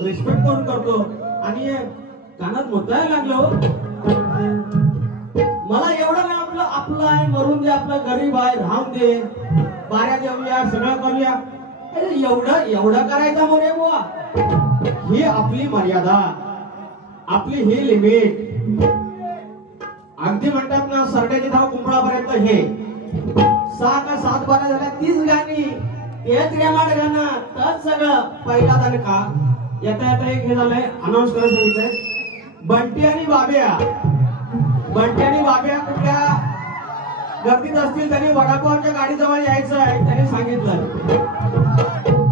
Respect करून करतो आणि कानात मुद्दायला लागलो. मला एवढं नाही आपलं आपलं आहे, मरून दे, आपलं गरीब आहे, राहून दे, बाऱ्या देऊया, सगळं करूया. अरे एवढं करायचं मोरे बुवा. ही आपली मर्यादा, आपली ही लिमिट. अगदी म्हणतात ना सरड्याची धाव कुंपळापर्यंत. हे 6 का 7 बारा झाल्या 30 गाणी, तेच रेमाड गाणं, तच सगळं पहिला दान का. येता येता एक हे झालंय, अनाउन्स करायला सांगितलंय. बंटी आणि बाब्या कुठल्या गर्दीत असतील त्यांनी वडापावच्या गाडीजवळ यायचं आहे, त्यांनी सांगितलं.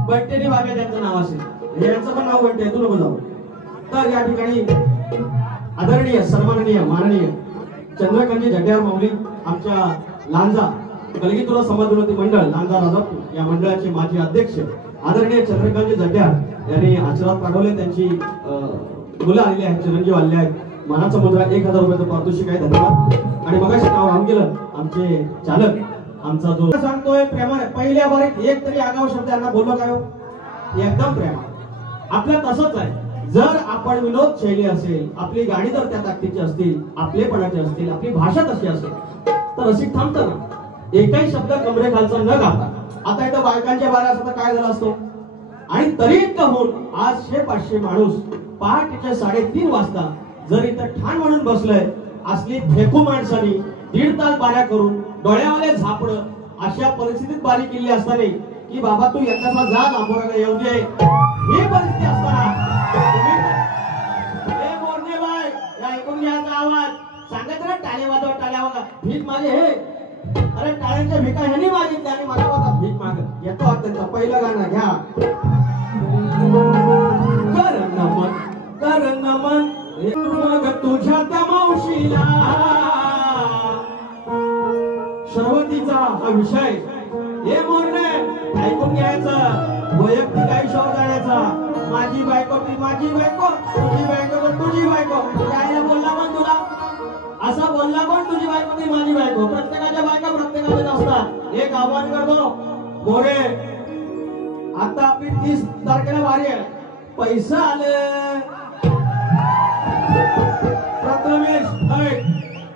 बंटी आणि बाब्या त्यांचं नाव असेल, यांचं पण नाव बंटी आहे, तू नको जाऊ. तर या ठिकाणी आदरणीय, सन्माननीय, माननीय चंद्रकांतजी जड्यार माऊली, आमच्या लांजा कलगीतुरा समाजोन्नती मंडळ लांजा राजापूर या मंडळाचे माजी अध्यक्ष आदरणीय चंद्रकांतजी जड्यार यांनी आशीर्वाद पाठवले. त्यांची मुलं आलेली आहेत, चिरंजीव आलेले आहेत. मानाचा मुद्रा 1000 रुपयाचं पारितोषिक आहे. धन्यवाद. आणि मगाशी नाव राहून गेलं आमचे चालक, आमचा जो सांगतोय प्रेमाने पहिल्या बारीत एक तरी आगाव शब्द यांना बोललो काय हो, एकदम प्रेम. आपल्या तसंच आहे. जर आपण विनोद शैली असेल, आपली गाणी जर त्या ताकदीची असतील, आपलेपणाची असतील, आपली भाषा तशी असेल, तर रसिक थांबतं ना. एकही शब्द कमरे खालचा न घालता. आता इथं बायकांच्या बाऱ्या असता काय झालं असतो. आणि तरी होऊन आज 100-500 माणूस पहाटेच्या 3:30 वाजता जर इथं ठाण म्हणून बसलंय. असली फेकू माणसानी 1.5 तास बाऱ्या करून डोळ्यावाले झापडं अशा परिस्थितीत बारी केली असताना की बाबा तू एकाचा जा लांबोराला येऊ दे, ही परिस्थिती असताना मोरणे बाय ऐकून घ्यायचा आवाज सांगायचं ना, टाळ्या वाजवा भीक मागे. हे अरे टाळ्यांच्या भिका ह्यांनी मागितल्या आणि मला बघा भीक मागत येतो. त्यांचं पहिलं गाणं घ्या. कर नमन मग तुझ्या त्या मावशीला. शर्वतीचा हा विषय. हे मोरणे ऐकून घ्यायचं, वैयक्तिक आयुष्यावर जाण्याचा. माझी बायको ती माझी बायको, तुझी बायको तुझी बायको. काय बोलला पण तुला असा बोलला पण तुझी बायको ती माझी बायको. प्रत्येकाच्या बायका प्रत्येकाच्या असतात. एक आव्हान करतो मोरे, आता आपली 30 तारखेला वारी आहे. पैसा आलं प्रथमेश,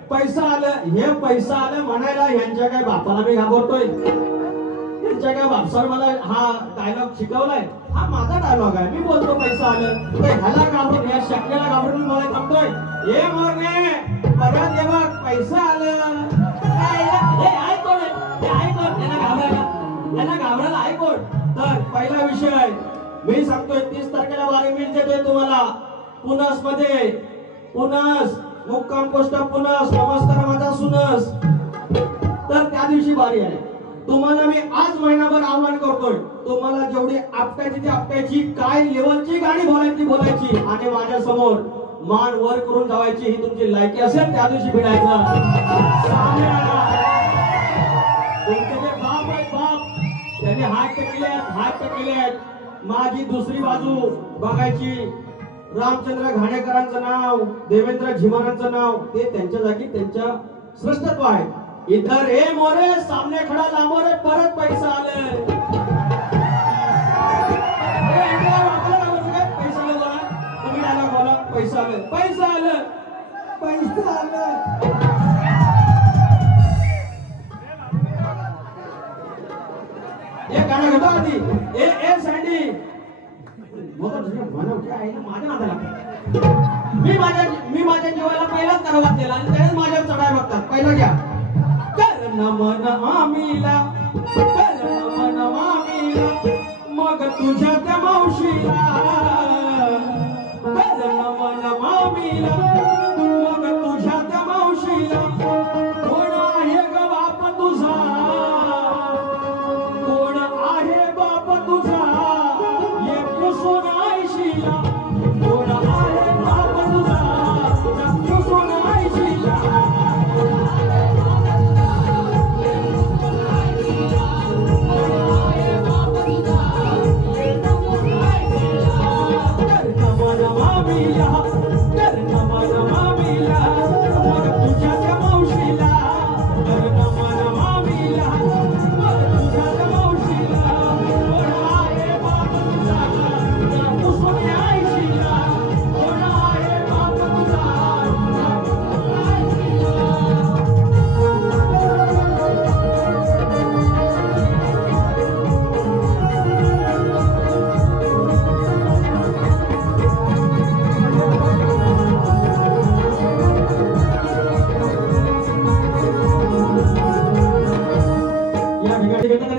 पैसा आलं. हे पैसा आलं म्हणायला यांच्या काय बापाला मी घाबरतोय. यांच्या काय बापसार मला हा डायलॉग शिकवलाय. हा माझा डायलॉग आहे, मी बोलतो पैसा आलं. ह्याला घाबरून, या शक्याला घाबरून मला थांबतोय. हे मोरणे परत ये बघ, पैसा आलं. याला घाबरायला आहे कोण. तर पहिला विषय मी सांगतोय 30 तारखेला वारी मिळते तुम्हाला पुनस मध्ये. पुनस मुक्काम पोस्ट पुनस. नमस्कार माझा सुनस. तर त्या दिवशी वारी आहे. तुम्हाला मी आज महिनाभर आव्हान करतोय, तुम्हाला जेवढी आपटायची ती आपटायची, काय लेवलची गाणी बोलायची आणि माझ्या समोर मान वर करून जावायची. ही तुमची लायकी असेल त्या दिवशी भिडायचं. तुमचे जे बाप आहेत बाप, त्यांनी हात टेकलेत. माझी दुसरी बाजू बघायची. रामचंद्र घाणेकरांचं नाव, देवेंद्र झिमारांचं नाव, ते त्यांच्या जागी त्यांच्या श्रेष्ठत्व आहे. इधर हे मोरे सामने खडा लांबोरे परत पैसा आले. पैसा आलं. तुम्ही डायलॉग बोला. पैसा आलं. पैसा आलं. पैसा आलं. एक गाणं घेतो आधी. ए सँडी माझ्या नादाला. मी माझ्या जीवाला पहिलाच करवात दिला आणि त्याने माझ्यावर चढाय बघतात. पहिला घ्या. मन आमीला मन आमीला मग तुझ्या त्या मावशीला. मन आमीला मग तुझ्या त्या मावशीला. कोण आहे ग बाप तुझा, कोण आहे बाप तुझा एक सोनाईशीला. कोण आहे बाप तुझा सोनाईशीला.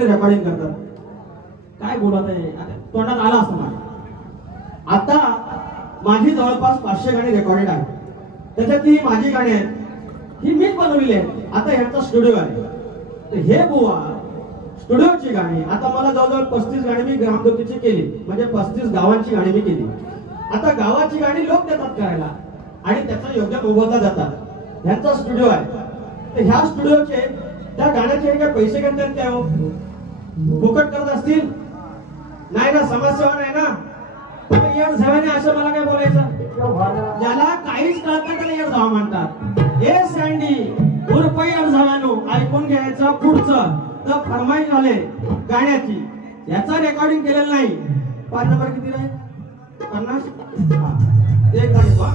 रेकॉर्डिंग करतात. काय बोलत आहे तोंडात आला असतं माझ्या. आता माझी जवळपास 500 गाणी रेकॉर्डेड आहेत. त्याच्यातली ही माझी गाणी आहेत, ही मीच बनवलेली आहेत. आता ह्यांचा स्टुडिओ आहे. तर हे बुवा स्टुडिओची गाणी आता मला जवळजवळ 35 गाणी मी ग्रामज्योतीची केली. म्हणजे 35 गावांची गाणी मी केली. आता गावाची गाणी लोक देतात करायला आणि त्याचा योग्य मोबदला जातात. ह्यांचा स्टुडिओ आहे. तर ह्या स्टुडिओचे त्या गाण्याचे काही पैसे घेतात काय हो? फुकट करत असतील? नाही ना, समाजसेवा नाही ना. येड झावाने असं मला काय बोलायचं? ज्याला काहीच कळत नाही त्याला येड झावा म्हणतात. ए सँडी उर्फ येड झावानो, ऐकून घ्यायचं पुढचं. तर फरमाईश झाले गाण्याची, याचा रेकॉर्डिंग केलेलं नाही. 5 नंबर किती रे? 50. एक गाणी बा.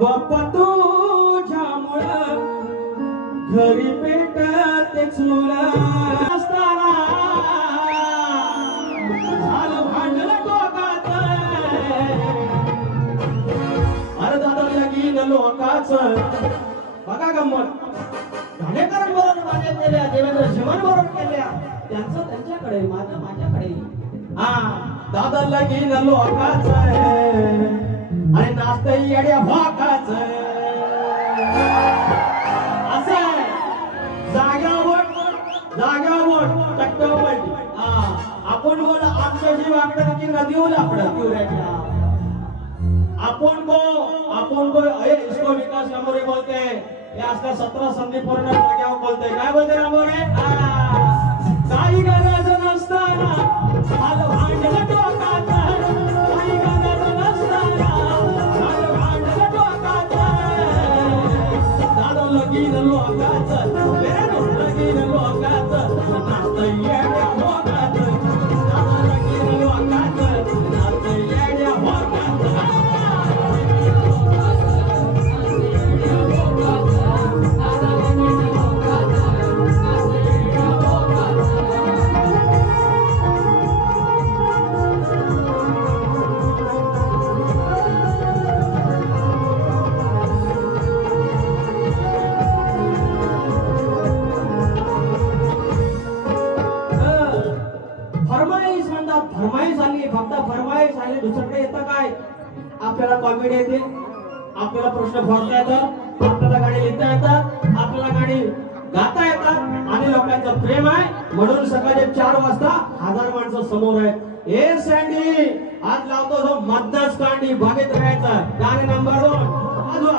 बाप्पा तुझ्यामुळं घरी पेटते चूल असताना झालं भांडण टोकात लोकाच बघा गंमत ठाणेकरां बरोबर माझ्या केल्या देवेंद्र शिवन बरोबर केल्या त्यांचं त्यांच्याकडे माझ्याकडे हा दादा लगीन लोकाच आणि नाचतही येड्या भाकाच असं जाग्यावर टक्कवट आपण बोल आमच्याशी वाकडं की नदीवर आपलं पिवऱ्याच्या आपण को इसको विकास रामोरे बोलते हैं ये आजका 17 संधि पूर्ण जाग्यावर बोलते काय बोलते रामोरे काही गरज नसताना हाल भांडलं टोकात काही गरज नसताना हाल भांडलं टोकात दादा लगीन लोकाच लगीन लोकाच नाचतय येड्या भोकात दादा लगीन लोकाच नाचतय येड्या भोकात फरमाईश आली फक्त फरमाईश आली दुसरीकडे येतं काय आपल्याला कॉमेडी येते आपल्याला प्रश्न फोडता येतात आपल्याला गाणी लिहिता येतात आपल्याला गाणी गाता येतात आणि लोकांचं प्रेम आहे म्हणून सकाळी 4 वाजता 1000 माणसं समोर आहेत ए सँडी आज लावतो जो मद्दाच कांडी बागेत राहायचा गाणे नंबर 2 वाजवा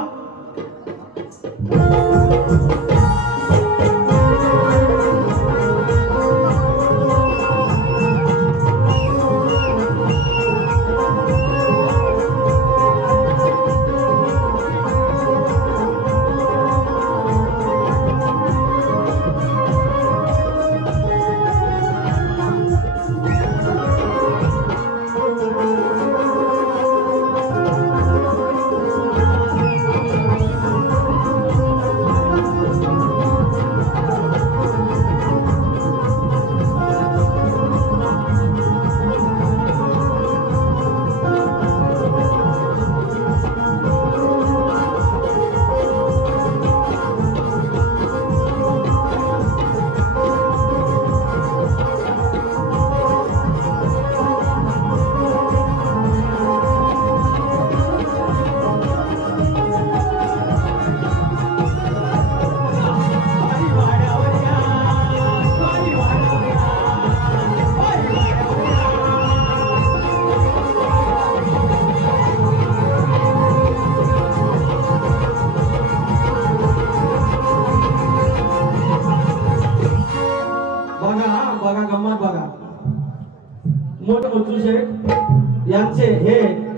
यांचे हे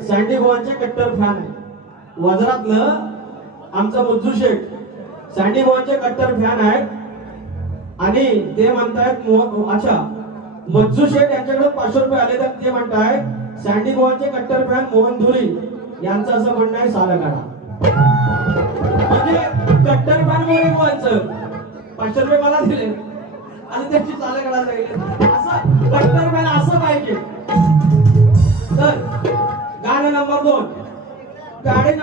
सँडी गोवांचे कट्टर फॅन आहे वजरातलं आमचा मुज्जू शेठ सँडी गोवांचे कट्टर फॅन आहेत आणि ते म्हणतायत अच्छा मुज्जू शेठ यांच्याकडे 500 रुपये आले तर ते म्हणतायत सँडी गोवांचे कट्टर फॅन मोहन धुरी यांचं असं म्हणणं आहे साला काढा म्हणजे कट्टर फॅन मोहन गोवांचं 500 रुपये मला दिले आणि त्याची साला काढा सांगितले असं कट्टर फॅन असं पाहिजे तर गाणं नंबर 2 गाडी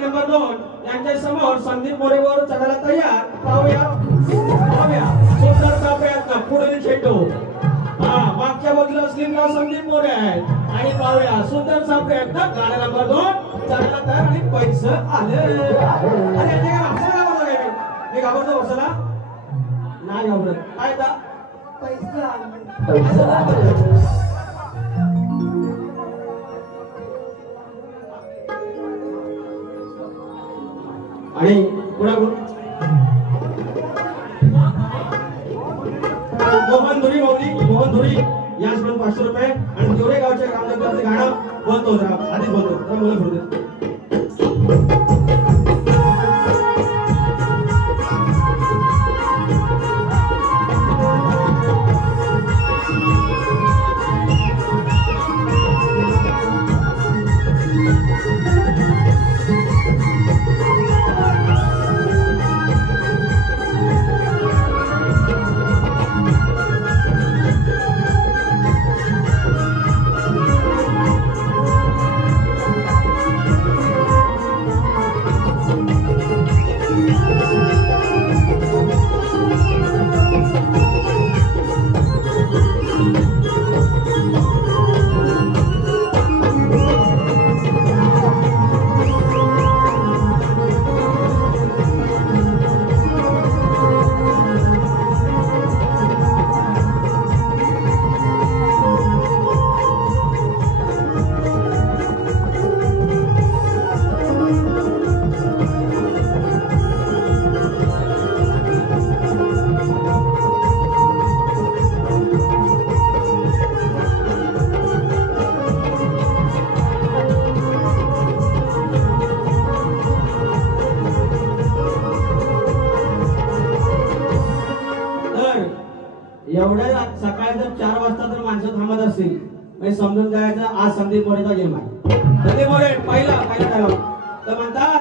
नंबर 2 यांच्या समोर संदीप मोरेवर चढायला तयार पाहूया सुंदरचा प्रयत्न पुढे चेंडू मागच्या बाजूला स्लिमला संदीप मोरे आहे आणि पाहूया सुंदरचा प्रयत्न गाणं नंबर 2 चढायला तयार आणि पैसे आले अरे ते हसायला बघा मी घाबरतो बसला नाही घाबरत काय ता पैसा आणि पुढे मोहन धुरी याचकडून 500 रुपये आणि देवरे गावच्या ग्रामदैवताचे गाणं बोलतो जरा आधी बोलतो मला म्हणजे समजून जायचं आज संदीप मोरेचा गेम आहे. संदीप मोरे पहिला डायलॉग तर म्हणतात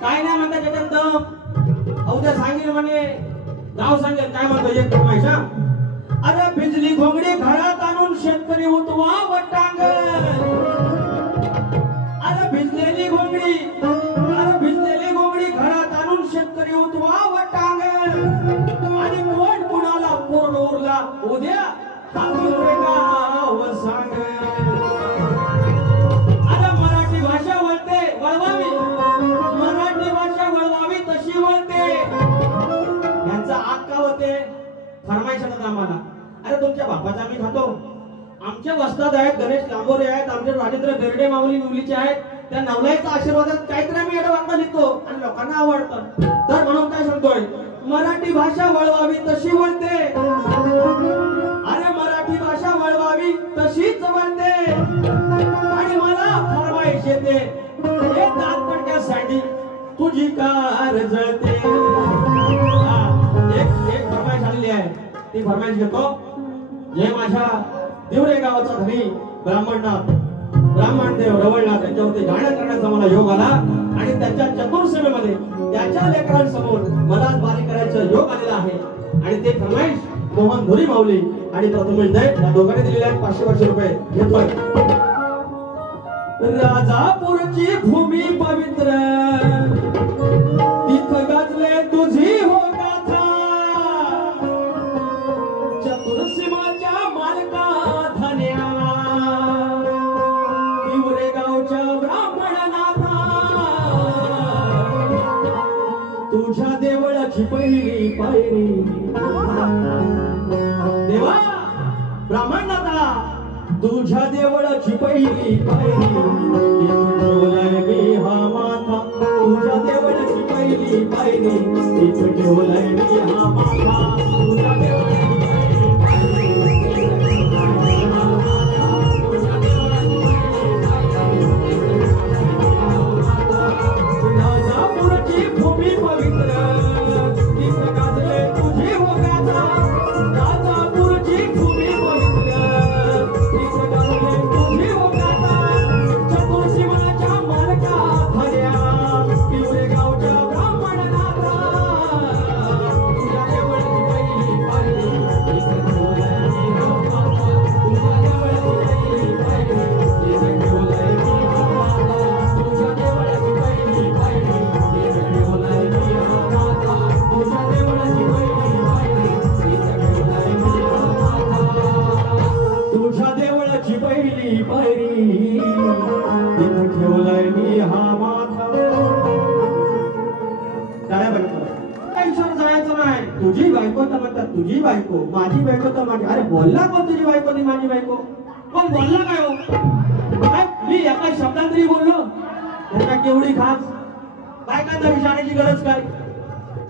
काय नाही म्हणतात त्याच्यात दम उद्या सांगेल म्हणे गाव सांगेल काय म्हणतो एक फरमाईश हा. अरे भिजली घोंगडी घरात आणून शेतकरी उतवा वटांग. अरे भिजलेली घोंगडी घरात आणून शेतकरी उतवा वटांग. आणि कोण कुणाला पूर्ण उरला उद्या गाव सांग. अरे मराठी भाषा वळवावी मराठी भाषा वळवावी तशी वळते. यांचा आक्का होते फरमाईश आम्हाला. अरे तुमच्या बापाचा मी खातो. आमच्या वस्ताद आहेत गणेश लांबोरे आहेत आमचे राजेंद्र बेर्डे माऊली मुलीचे आहेत. त्या नवलाईचा आशीर्वादात काहीतरी आम्ही एवढं वाटणं लिहितो आणि लोकांना आवडतं. तर म्हणून काय सांगतोय मराठी भाषा वळवावी तशी वळते. अरे मराठी भाषा वळवावी तशीच वळते. आणि मला फरमाईश येते एक दातपट्ट्यासाठी तुझी कार जळते. एक फरमाईश आलेली आहे ती फरमाईश घेतो. जे माझ्या दिवरे गावाचा धनी ब्राह्मणदेव रवळनाथ यांच्यावरती गाणं करण्याचा मला योग आला आणि त्याच्या चतुर्सेवेमध्ये त्याच्या लेकरांसमोर मला बारी करायचा योग आलेला आहे. आणि ते फरमाईश मोहन धुरी माऊली आणि प्रथमेश दैत या दोघांनी दिलेले आहेत. 500 रुपये घेतोय. राजापूरची भूमी पवित्र तिथं गाजले तुझी हो गाथा. चतुर्सीमाच्या मालका धन्या तिवरे गावच्या ब्राह्मणनाथा. तुझ्या देवळाची पहिली पायरी देवा ब्राह्मणनाथा. तुझ्या देवळाची पहिली पायरी ठेवलाय मी हा माथा. तुझ्या देवळाची पहिली पायरी ठेवलाय मी हा माथा. तुझ्या देवळाची राजापूरची भूमी पवित्र तिथं गाजले तुझी हो गाथा. राजापूरची भूमी पवित्र तिथं गाजले तुझी हो गाथा. चतुर्सीमाच्या मालका धन्या तिवरे गावच्या ब्राह्मणनाथा. तुझ्या देवळाची पहिली पायरी तिथं ठेवलाय मी हा माथा. तुझ्या देवळाची पहिली पायरी तिथं ठेवलाय मी हा माथा. तुझ्या देवळाची पहिली पायरी तिथं ठेवलाय मी हा माथा. तुझ्या देवळाची पहिली पायरी तिथं ठेवलाय मी हा माथा. तुझ्या देवळाची पहिली पायरी तिथं ठेवलाय मी हा माथा. काय म्हणतो जायचं नाही. तुझी बायको तर म्हणतात तुझी बायको माझी बायको तर माझी. अरे बोलला कोण तुझी बायको नाही माझी बायको. कोण बोलला काय हो काय मी एका शब्दांतरी बोललो त्याला केवढी खास बायकांना विचारण्याची गरज काय.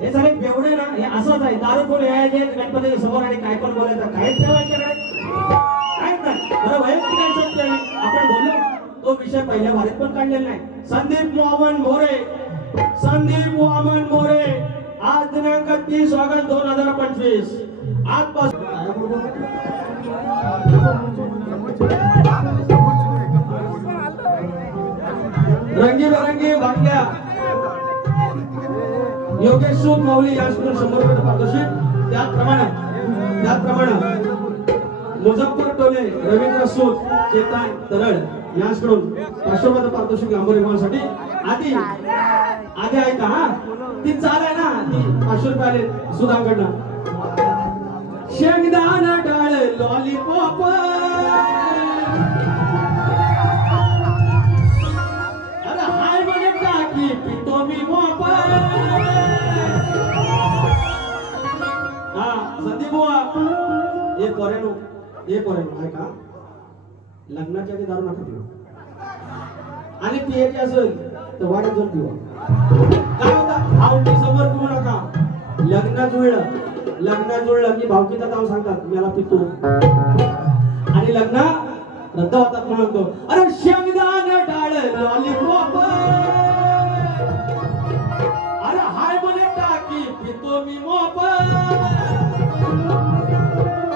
हे सगळे बेवडे ना हे असंच आहे. दारू कोण यायचे गणपतीच्या समोर आणि काय पण बोलायचं काय ठेवायच्याकडे काय नाही. बरं वैयक्तिक काय शब्द आपण बोललो तो विषय पहिल्या वारीत पण काढलेला नाही. संदीप वामन मोरे आज दिनांक 30 ऑगस्ट 2025 आजपासून रंगीबेरंगी बाटल्या योगेश सूत माऊली यांच्याकडून 100 रुपये पारितोषिक. त्याचप्रमाणे मुझफ्फर टोले रवींद्र सूत चेतन तरळ यांच्याकडून 500 रुपये पारितोषिक लांबोरी मावसाठी. आधी ऐका हा ती चाल आहे ना ती 500 रुपये आले सुधांकडनं. शेंगदाण डाळ लॉलीपॉप अरे हाय म्हणे टाकी पितो मी मोप. हा संदीप बुवा हे पोरेनो ऐका लग्नाच्या आधी दारू नका पिऊ आणि पियाची असेल तर वाढत जाऊन पिवा. काय होता आवडी समोर पिऊ नका. लग्न जुळलं की भावकीचं नाव सांगतात मला पितो आणि लग्न रद्द होतात म्हणतो. अरे शेंगदाण डाळ लॉलीपॉप अरे हाय म्हणे टाकी पितो मी मोप.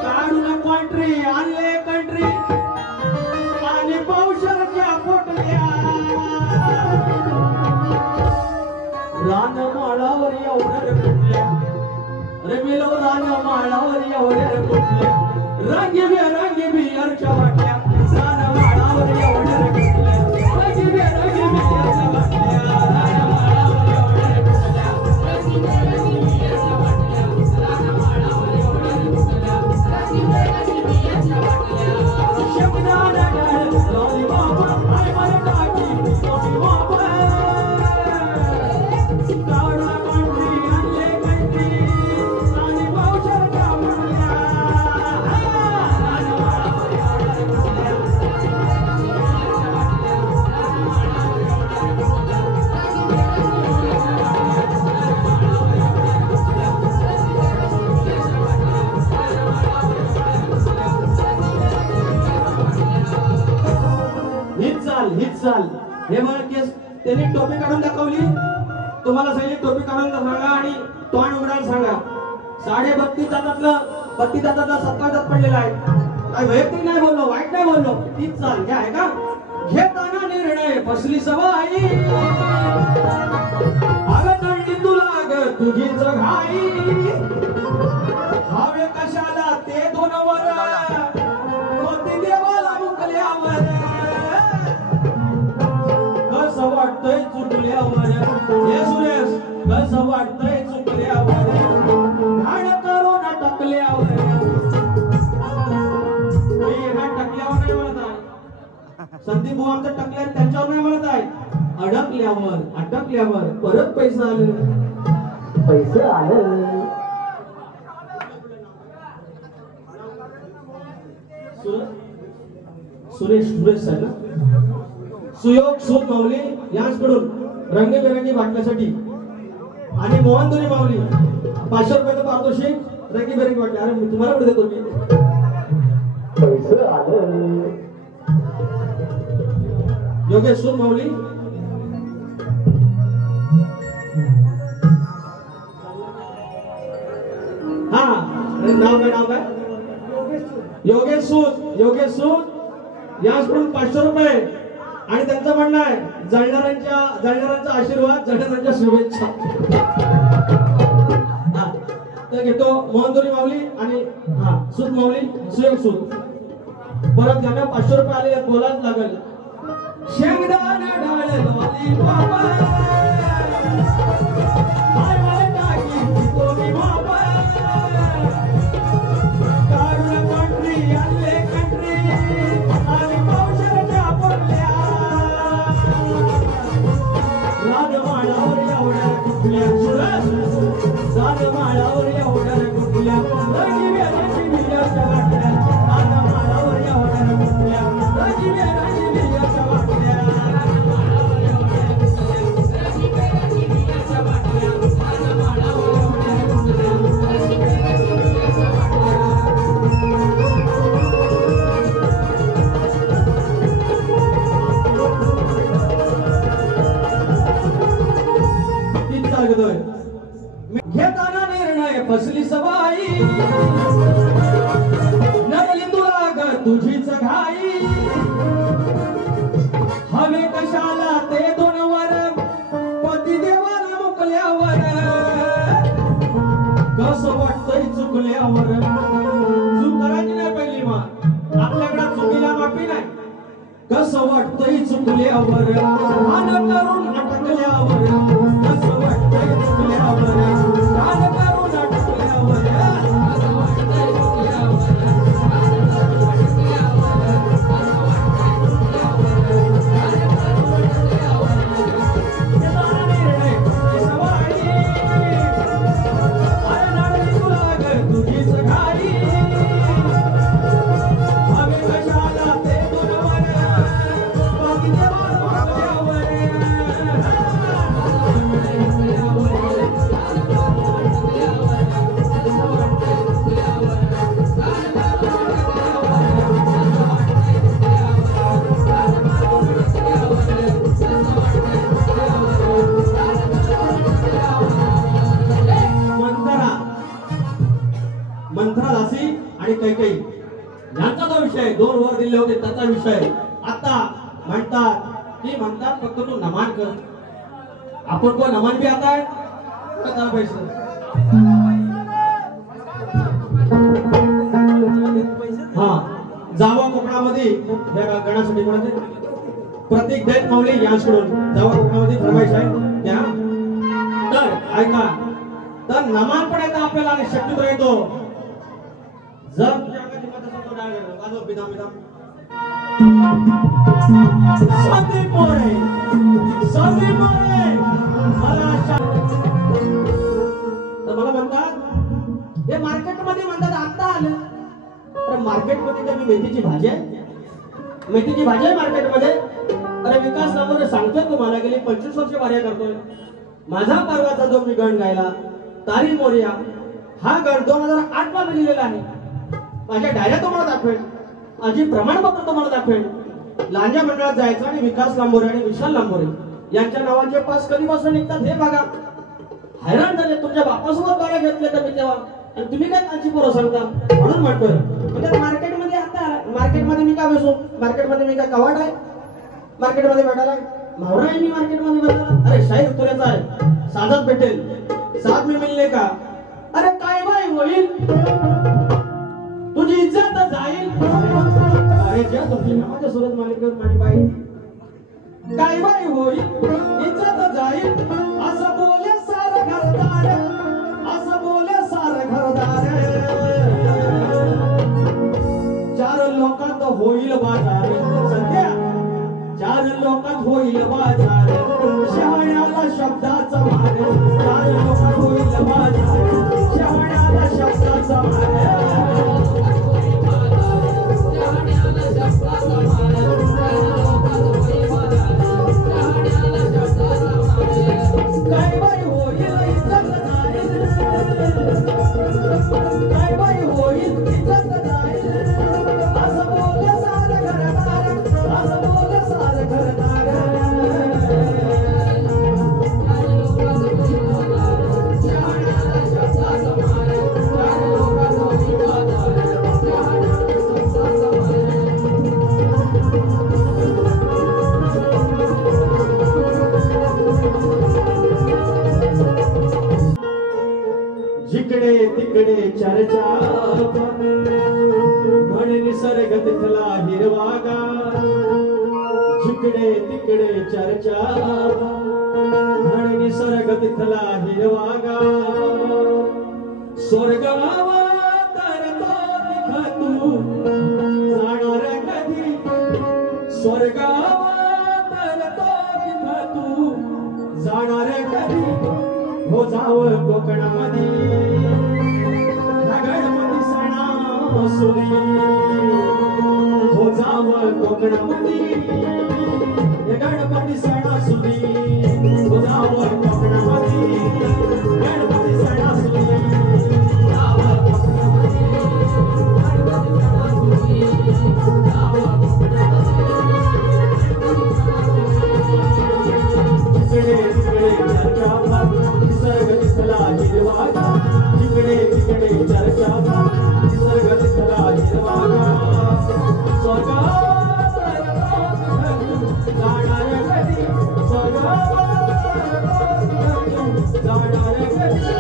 काढून कंट्री आणले कंट्री रान माळावर एवढ्या रे कुठल्या रे मिलो रान माळावर एवढ्या रे कुठल्या रांगी बी अर्च्या वाटल्या रान माळावर एवढ्या रे कुठल्या रांगी बी अर्च्या वाटल्या रान माळावर एवढ्या रे कुठल्या रांगी बी अर्च्या वाटल्या रान माळावर एवढ्या रे कुठल्या रांगी बी अर्च्या वाटल्या शब्दाला डाळ लॉलीपॉप आय मला टाकी लॉलीपॉप हीच चाल हे मला केस त्यांनी टोपी काढून दाखवली तुम्हाला सांगितली टोपी काढून सांगा आणि तोंड उघडायला सांगा 32.5 दातातलं 32 दातातला 27 दात पडलेला आहे काय वैयक्तिक नाही बोललो वाईट नाही बोललो हीच चाल घ्या आहे का घेताना निर्णय फसली सवाई अगं तंडी तुला ग तुझीच घाई हवे कशाला ते दोन वर पती देवाला मुकल्यावर कसं वाटतंय चुकल्यावर हे सुरेश कसं वाटतंय चुकल्यावर घाण करून टकल्यावर टकल्यावर नाही म्हणत आहे संदीप भाऊ आमचं टकल्यावर त्यांच्यावर नाही म्हणत आहे अडकल्यावर परत पैसा आलं सुरेश साहेब ना सुयोग सूत माऊली यांच्याकडून रंगीबेरंगी वाटण्यासाठी आणि मोहनदुरी माऊली 500 रुपयाचं पारितोषिक रंगीबेरंगी वाटले अरे मी तुम्हाला कुठे देतो मी पैसे आले योगेश सूत माऊली हा नाव काय योगेश सूत यांच्याकडून 500 रुपये आणि त्यांचं म्हणणं आहे जळणाऱ्यांचा आशीर्वाद जळणाऱ्यांच्या शुभेच्छा तर घेतो मोहनदुरी माऊली आणि सूत माऊली सुयोग सूत परत त्यांना 500 रुपये आले बोलाच लागल शेंगदाणा डाळ लॉलीपॉप हाय मला टाकी कोणी बाबा काढून कंट्री आले कंट्री आणि पावसाच्या पडल्या रानमाळावर एवढ्या कुठल्या रानमाळावर एवढ्या कुठल्या रंगीबेरंगी वाटल्या रानमाळावर एवढ्या कुठल्या रंगीबेरंगी वाटल्या घेताना निर्णय फसली सवाई नरली तुला ग तुझीच घाई हवे कशाला ते दोन वर पती देवाला मुकल्यावर कसं वाटतंय चुकल्यावर चूक करायची नाही पहिली मग आपल्याकडे चुकीला माफी नाही कसं वाटतंय चुकल्यावर मान करून अटकल्यावर कसं वाटतंय चुकल्यावर मान करून अटकल्यावर कसं वाटतंय तुझीच घाई हवे कशाला ते मंथरा दासी आणि कैकेयी यांचा जो विषय 2 वर दिले होते त्याचा विषय आता म्हणतात की म्हणतात फक्त तू नमान कर आपण कोण नमन भी आता है त्याला पैसे हा जावा कोकणामध्ये या गणासाठी कोणाचे प्रत्येक दैत माऊली यांच्याकडून जावा कोकणामध्ये फरमाईश आहे त्या तर ऐका तर नमान पण येतं आपल्याला आणि शक्ती पण येतो जर तुझ्या गतिमत असेल तो डाळ वाजव बिदाम बिदाम संदीप मोरे मला म्हणतात हे मार्केटमध्ये म्हणतात आता आलं तर मार्केटमध्ये तर मी मेथीची भाजी आहे मेथीची भाजी आहे मार्केटमध्ये अरे विकास नावाने सांगतोय तुम्हाला गेली 25 वर्ष कार्य करतोय माझा पर्वाचा जो मी गण गायला तारी मोरिया हा गण 2008 ला लिहिलेला आहे माझ्या डायऱ्या तुम्हाला दाखवेल माझी प्रमाणपत्र तुम्हाला दाखवेल लांजा मंडळात जायचं आणि विकास लांबोरे आणि विशाल लांबोरे यांच्या नावाचे पास कधीपासून निघतात हे बघा हैराण झाले तुमच्या बापासोबत गाड्या घेतले तर मी तेव्हा आणि तुम्ही काय त्यांची पोरं सांगता म्हणून म्हणतोय म्हणजे मार्केटमध्ये आता मार्केटमध्ये मी काय बसू मार्केटमध्ये मी काय कवाट आहे मार्केटमध्ये भेटायला मावरा आहे मी मार्केटमध्ये भेटायला अरे शाहीर तुऱ्याचा आहे साधच भेटेल साथ में मिलने का अरे काय बाय होईल तुझी इज्जत जाईल अरे ज्या तुमची नावाच्या सुरत मालिकेवर माझी बाई काय बाई होईल इज्जत जाईल असं बोले सार घरदार असं बोले सार घरदार चार लोकात होईल बाजार सध्या चार लोकात होईल बाजार शहाण्याला शब्दाचा मार चार लोकात होईल बाजार शहाण्याला शब्दाचा मार काय बाई होईल इज्जत जाईल काय बाई होईल इज्जत जाईल असं बोल सार घरदार असं बोल सार घरदार जिकडे तिकडे चर्चा म्हण निसर्ग तिथला हिरवागा जिकडे तिकडे चर्चा म्हण निसर्ग तिथला हिरवागा स्वर्गावा तर तो तिथ तू जाणार कधी स्वर्गावा तर तो तिथ तू जाणार कधी हो जाव कोकणामध्ये गणपती सणासुदी हो जाव कोकणामध्ये गणपती सणासुदी हो जाव कोकणामध्ये गणपती सणासुदी जाव कोकणामध्ये गणपती सणासुदी जाव कोकणामध्ये जिकडे तिकडे चर्चा निसर्ग तिथला हिरवागा जिकडे तिकडे चर्चा निसर्ग तिथला हिरवागा स्वर्गात जाणार कधी स्वर्गात जाणार कधी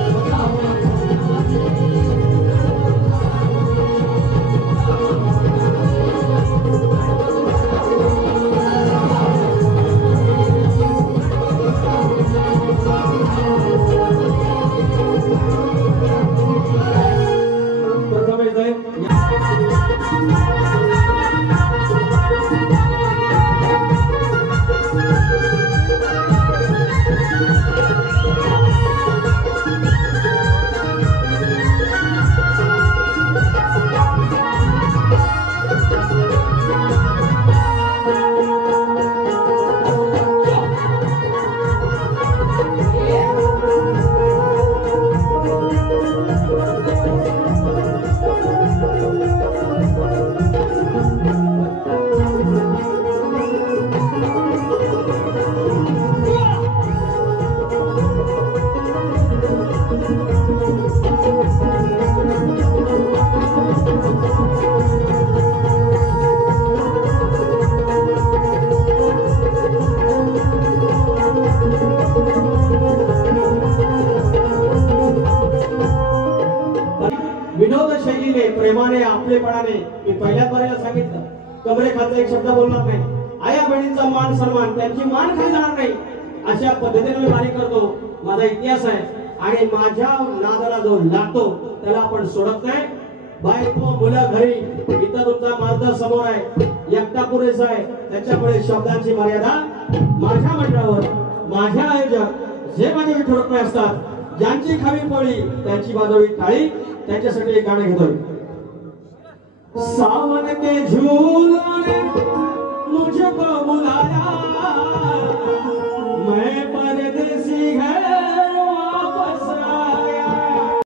प्रेमाने आपलेपणाने मी पहिल्याच बारीला सांगितलं कमरेखालचा एक शब्द बोलणार नाही. आया बहिणींचा मान सन्मान त्यांची मान खाली जाणार नाही अशा पद्धतीने मी वारी करतो. माझा इतिहास आहे आणि माझ्या नादाला जो लागतो त्याला आपण सोडत नाही. बायको मुलं घरी इथं तुमचा मार्ग समोर आहे एकटा पुरेसा आहे. त्याच्यामुळे शब्दांची मर्यादा माझ्या मंडळावर माझ्या आयोजक जे माझे विठोरत्न असतात ज्यांची खावी पोळी त्यांची वाजवी टाळी त्यांच्यासाठी एक गाणं घेतोय. सावन के झूलों ने मुझको बुलाया